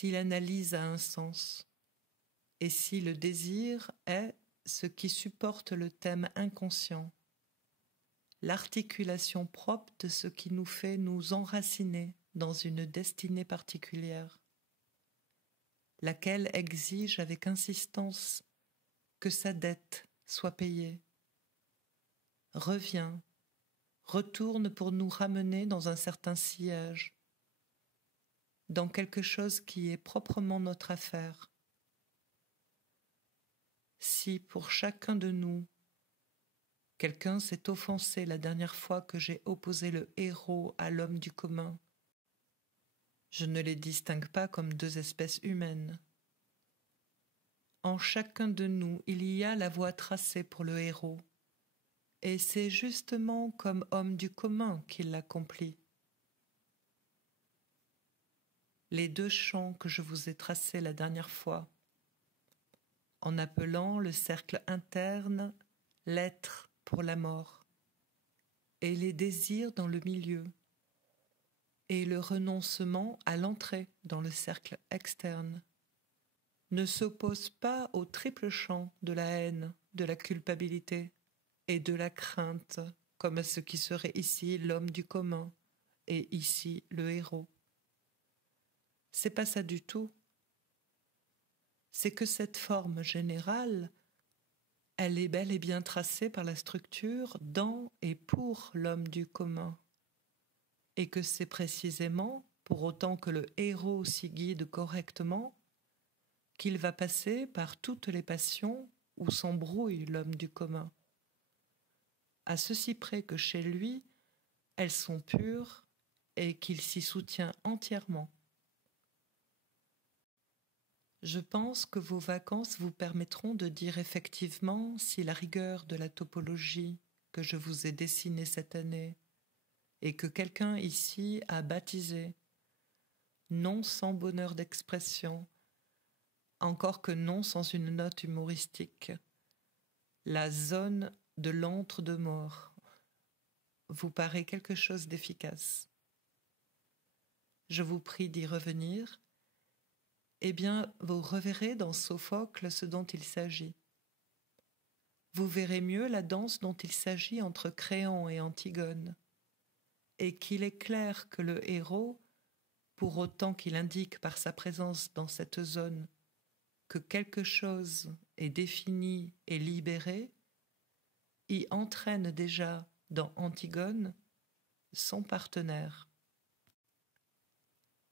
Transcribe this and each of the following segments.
si l'analyse a un sens, et si le désir est ce qui supporte le thème inconscient, l'articulation propre de ce qui nous fait nous enraciner dans une destinée particulière, laquelle exige avec insistance que sa dette soit payée, revient, retourne pour nous ramener dans un certain sillage, dans quelque chose qui est proprement notre affaire. Si pour chacun de nous, quelqu'un s'est offensé la dernière fois que j'ai opposé le héros à l'homme du commun, je ne les distingue pas comme deux espèces humaines. En chacun de nous, il y a la voie tracée pour le héros, et c'est justement comme homme du commun qu'il l'accomplit. Les deux champs que je vous ai tracés la dernière fois, en appelant le cercle interne l'être pour la mort, et les désirs dans le milieu, et le renoncement à l'entrée dans le cercle externe, ne s'opposent pas au triple champ de la haine, de la culpabilité et de la crainte, comme à ce qui serait ici l'homme du commun et ici le héros. C'est pas ça du tout. C'est que cette forme générale, elle est bel et bien tracée par la structure dans et pour l'homme du commun, et que c'est précisément, pour autant que le héros s'y guide correctement, qu'il va passer par toutes les passions où s'embrouille l'homme du commun, à ceci près que chez lui, elles sont pures et qu'il s'y soutient entièrement. Je pense que vos vacances vous permettront de dire effectivement si la rigueur de la topologie que je vous ai dessinée cette année et que quelqu'un ici a baptisé, non sans bonheur d'expression, encore que non sans une note humoristique, la zone de l'antre de mort, vous paraît quelque chose d'efficace. Je vous prie d'y revenir. Eh bien, vous reverrez dans Sophocle ce dont il s'agit. Vous verrez mieux la danse dont il s'agit entre Créon et Antigone, et qu'il est clair que le héros, pour autant qu'il indique par sa présence dans cette zone que quelque chose est défini et libéré, y entraîne déjà dans Antigone son partenaire.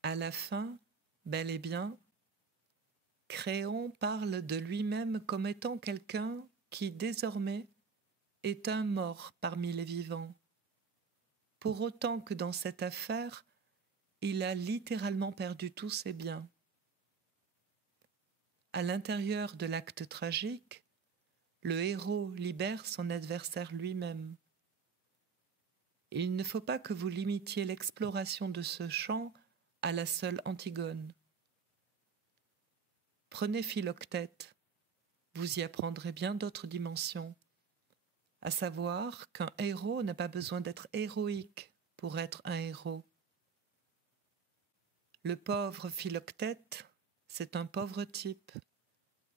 À la fin, bel et bien, Créon parle de lui-même comme étant quelqu'un qui, désormais, est un mort parmi les vivants, pour autant que dans cette affaire, il a littéralement perdu tous ses biens. À l'intérieur de l'acte tragique, le héros libère son adversaire lui-même. Il ne faut pas que vous limitiez l'exploration de ce champ à la seule Antigone. Prenez Philoctète, vous y apprendrez bien d'autres dimensions, à savoir qu'un héros n'a pas besoin d'être héroïque pour être un héros. Le pauvre Philoctète, c'est un pauvre type.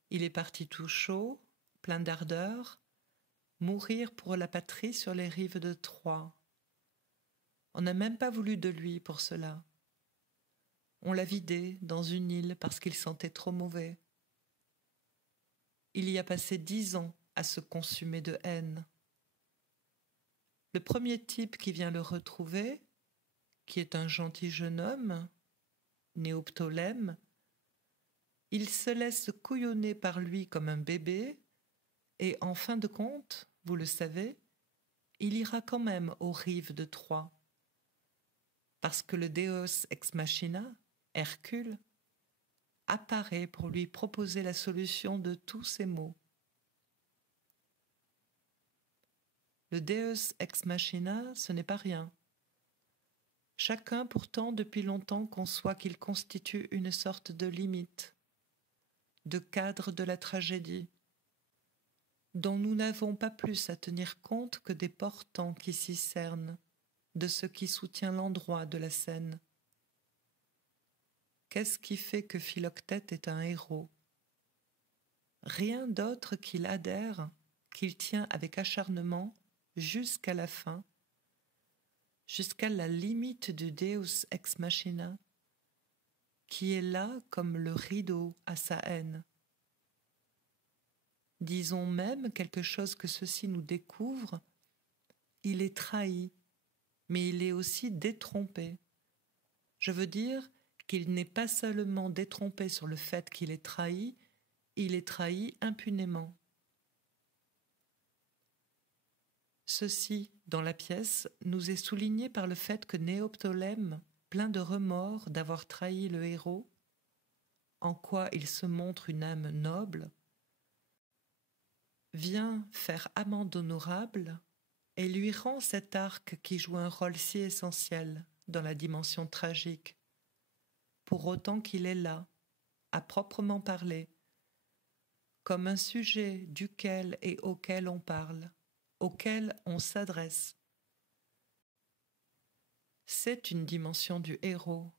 Il est parti tout chaud, plein d'ardeur, mourir pour la patrie sur les rives de Troie. On n'a même pas voulu de lui pour cela. On l'a vidé dans une île parce qu'il sentait trop mauvais. Il y a passé 10 ans à se consumer de haine. Le premier type qui vient le retrouver, qui est un gentil jeune homme, Néoptolème, il se laisse couillonner par lui comme un bébé et en fin de compte, vous le savez, il ira quand même aux rives de Troie. Parce que le Deus ex machina, Hercule, apparaît pour lui proposer la solution de tous ses maux. Le Deus ex machina, ce n'est pas rien. Chacun pourtant depuis longtemps conçoit qu'il constitue une sorte de limite, de cadre de la tragédie, dont nous n'avons pas plus à tenir compte que des portants qui s'y cernent, de ce qui soutient l'endroit de la scène. Qu'est-ce qui fait que Philoctète est un héros? Rien d'autre qu'il adhère, qu'il tient avec acharnement jusqu'à la fin, jusqu'à la limite du Deus ex machina, qui est là comme le rideau à sa haine. Disons même quelque chose que ceci nous découvre, il est trahi, mais il est aussi détrompé. Je veux dire qu'il n'est pas seulement détrompé sur le fait qu'il est trahi, il est trahi impunément. Ceci, dans la pièce, nous est souligné par le fait que Néoptolème, plein de remords d'avoir trahi le héros, en quoi il se montre une âme noble, vient faire amende honorable et lui rend cet arc qui joue un rôle si essentiel dans la dimension tragique, pour autant qu'il est là, à proprement parler, comme un sujet duquel et auquel on parle, auquel on s'adresse. C'est une dimension du héros,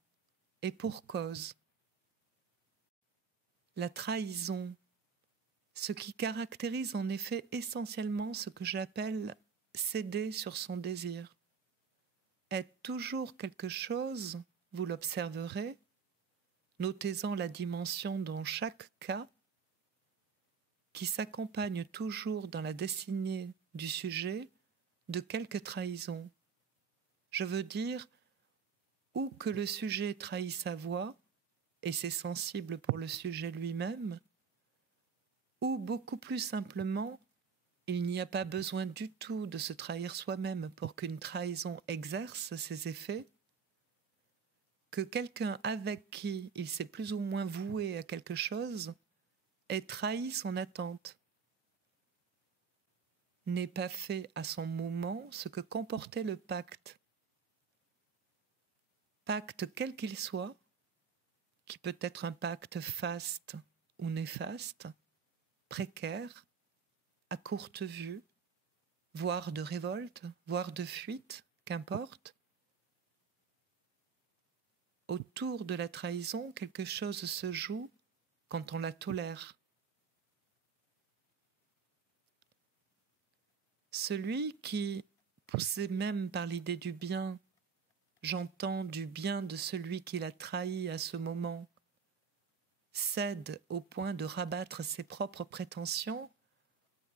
et pour cause. La trahison, ce qui caractérise en effet essentiellement ce que j'appelle céder sur son désir, est toujours quelque chose, vous l'observerez, notez-en la dimension dans chaque cas, qui s'accompagne toujours dans la destinée du sujet de quelque trahison. Je veux dire, ou que le sujet trahit sa voix, et c'est sensible pour le sujet lui-même, ou beaucoup plus simplement, il n'y a pas besoin du tout de se trahir soi-même pour qu'une trahison exerce ses effets, que quelqu'un avec qui il s'est plus ou moins voué à quelque chose ait trahi son attente, n'ait pas fait à son moment ce que comportait le pacte. Pacte quel qu'il soit, qui peut être un pacte faste ou néfaste, précaire, à courte vue, voire de révolte, voire de fuite, qu'importe. Autour de la trahison, quelque chose se joue quand on la tolère. Celui qui, poussé même par l'idée du bien, j'entends du bien de celui qui l'a trahi à ce moment, cède au point de rabattre ses propres prétentions,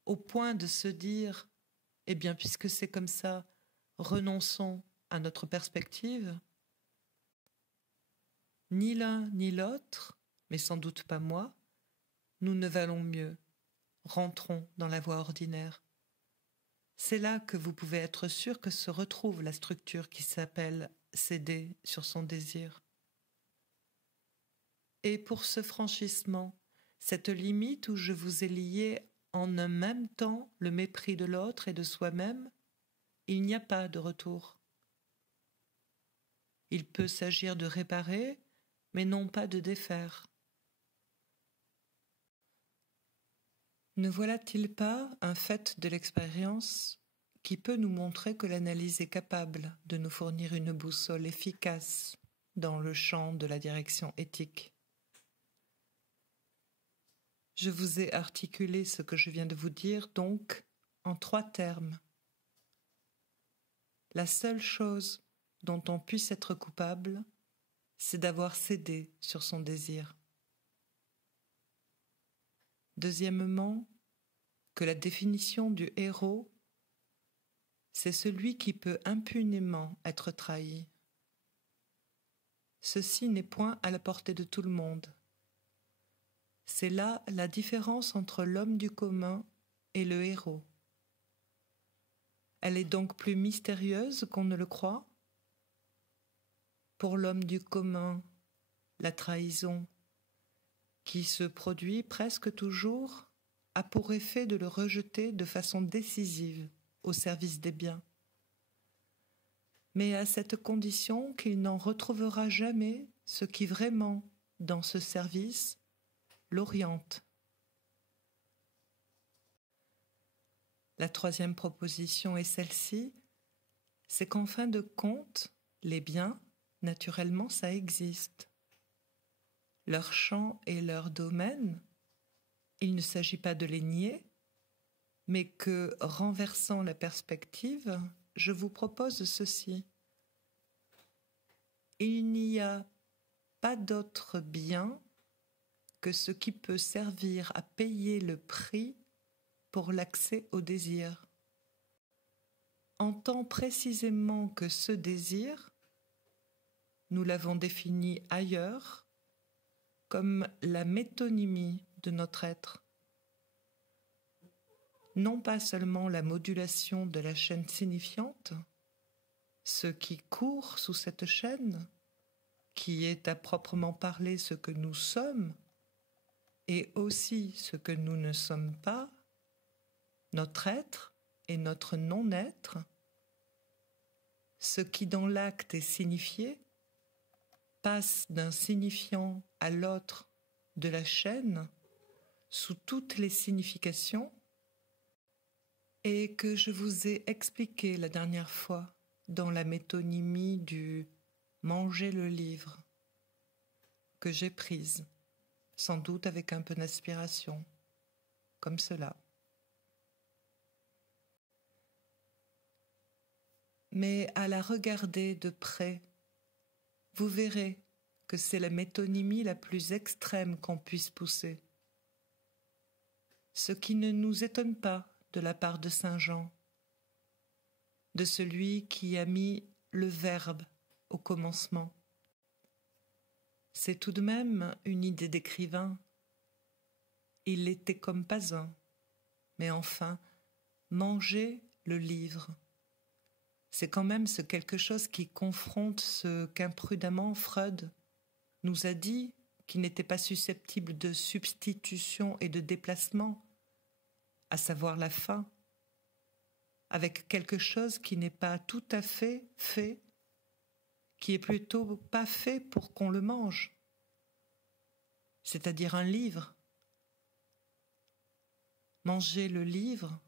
au point de se dire « Eh bien, puisque c'est comme ça, renonçons à notre perspective », ni l'un ni l'autre, mais sans doute pas moi, nous ne valons mieux, rentrons dans la voie ordinaire. C'est là que vous pouvez être sûr que se retrouve la structure qui s'appelle céder sur son désir. Et pour ce franchissement, cette limite où je vous ai lié en un même temps le mépris de l'autre et de soi-même, il n'y a pas de retour. Il peut s'agir de réparer, mais non pas de défaire. Ne voilà-t-il pas un fait de l'expérience qui peut nous montrer que l'analyse est capable de nous fournir une boussole efficace dans le champ de la direction éthique? Je vous ai articulé ce que je viens de vous dire, donc, en 3 termes. La seule chose dont on puisse être coupable, c'est d'avoir cédé sur son désir. Deuxièmement, que la définition du héros, c'est celui qui peut impunément être trahi. Ceci n'est point à la portée de tout le monde. C'est là la différence entre l'homme du commun et le héros. Elle est donc plus mystérieuse qu'on ne le croit. Pour l'homme du commun, la trahison, qui se produit presque toujours, a pour effet de le rejeter de façon décisive au service des biens. Mais à cette condition qu'il n'en retrouvera jamais ce qui vraiment, dans ce service, l'oriente. La 3e proposition est celle-ci, c'est qu'en fin de compte, les biens, naturellement, ça existe. leur champ et leur domaine, il ne s'agit pas de les nier, mais que, renversant la perspective, je vous propose ceci. Il n'y a pas d'autre bien que ce qui peut servir à payer le prix pour l'accès au désir. En tant précisément que ce désir, nous l'avons défini ailleurs comme la métonymie de notre être. Non pas seulement la modulation de la chaîne signifiante, ce qui court sous cette chaîne, qui est à proprement parler ce que nous sommes, et aussi ce que nous ne sommes pas, notre être et notre non-être, ce qui dans l'acte est signifié, passe d'un signifiant à l'autre de la chaîne, sous toutes les significations, et que je vous ai expliqué la dernière fois dans la métonymie du « manger le livre » que j'ai prise, sans doute avec un peu d'inspiration, comme cela. Mais à la regarder de près, vous verrez que c'est la métonymie la plus extrême qu'on puisse pousser. Ce qui ne nous étonne pas de la part de Saint Jean, de celui qui a mis le Verbe au commencement. C'est tout de même une idée d'écrivain. Il l'était comme pas un, mais enfin, manger le livre. C'est quand même ce quelque chose qui confronte ce qu'imprudemment Freud nous a dit, qui n'était pas susceptible de substitution et de déplacement, à savoir la faim, avec quelque chose qui n'est pas tout à fait fait, qui est plutôt pas fait pour qu'on le mange, c'est-à-dire un livre. Manger le livre,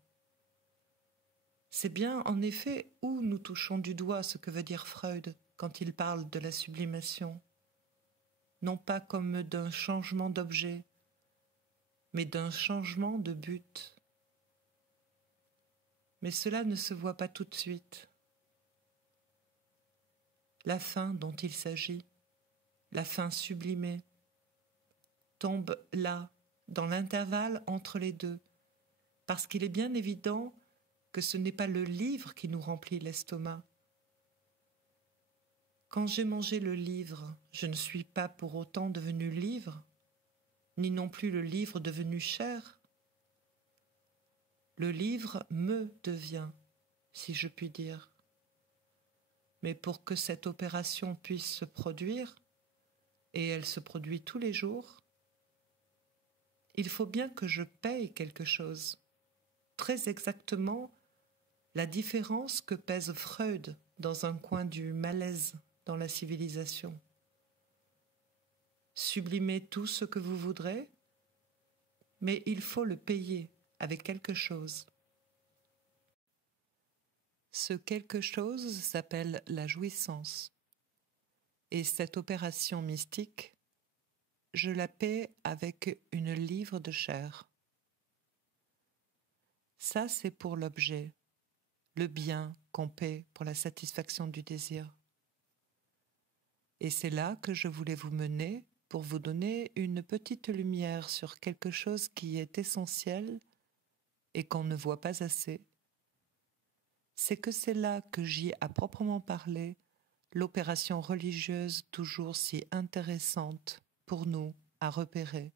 c'est bien en effet où nous touchons du doigt ce que veut dire Freud quand il parle de la sublimation, non pas comme d'un changement d'objet, mais d'un changement de but. Mais cela ne se voit pas tout de suite. La faim dont il s'agit, la faim sublimée, tombe là, dans l'intervalle entre les deux, parce qu'il est bien évident que ce n'est pas le livre qui nous remplit l'estomac. Quand j'ai mangé le livre, je ne suis pas pour autant devenu livre, ni non plus le livre devenu chair. Le livre me devient, si je puis dire. Mais pour que cette opération puisse se produire, et elle se produit tous les jours, il faut bien que je paye quelque chose, très exactement la différence que pèse Freud dans un coin du malaise dans la civilisation. Sublimez tout ce que vous voudrez, mais il faut le payer avec quelque chose. Ce quelque chose s'appelle la jouissance. Et cette opération mystique, je la paie avec une livre de chair. Ça, c'est pour l'objet, le bien qu'on paie pour la satisfaction du désir. Et c'est là que je voulais vous mener pour vous donner une petite lumière sur quelque chose qui est essentiel et qu'on ne voit pas assez. C'est que c'est là que j'y ai à proprement parler l'opération religieuse toujours si intéressante pour nous à repérer.